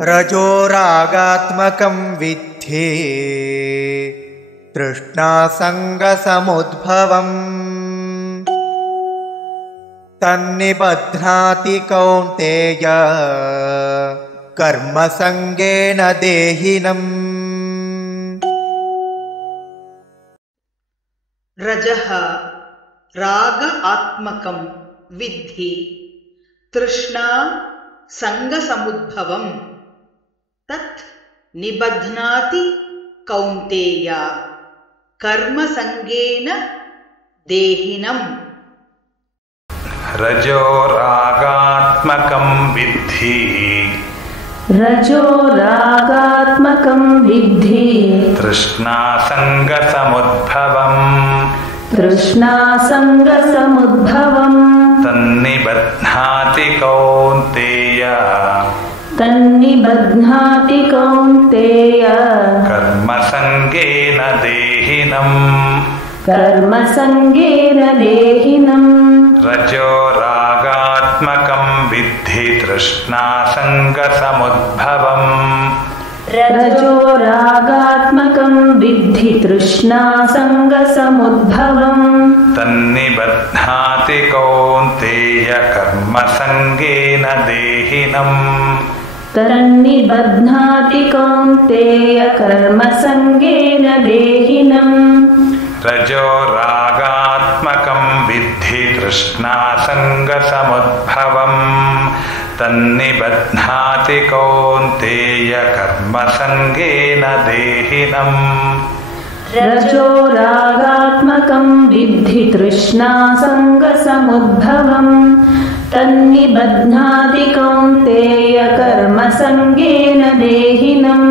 रजोरागात्मकं विद्धि तृष्णासङ्गसमुद्भवम् तन्निबध्नाति कौन्तेय कर्मसङ्गेन देहिनम्। रजः राग आत्मकं विद्धि तृष्णा संगसमुद्भवम् तत् निबध्नाति कौन्तेय कर्मसङ्गेन देहिनम्। रजो रागात्मकं विद्धि तृष्णासङ्गसमुद्भवम् तन्निबध्नाति कौन्तेय कर्मसङ्गेन देहिनम्। रजो रागात्मकं विद्धि तृष्णासङ्गसमुद्भवम् तन्निबध्नाति कौन्तेय कर्मसङ्गेन देहिनम्। रजो रागात्मकं विद्धि तृष्णासङ्गसमुद्भवम् तन्निबध्नाति कौन्तेय कर्मसङ्गेन देहिनम्। रजो रागात्मकं विद्धि तृष्णासङ्गसमुद्भवम् तन्निबध्नाति कौन्तेय कर्मसङ्गेन देहिनम्।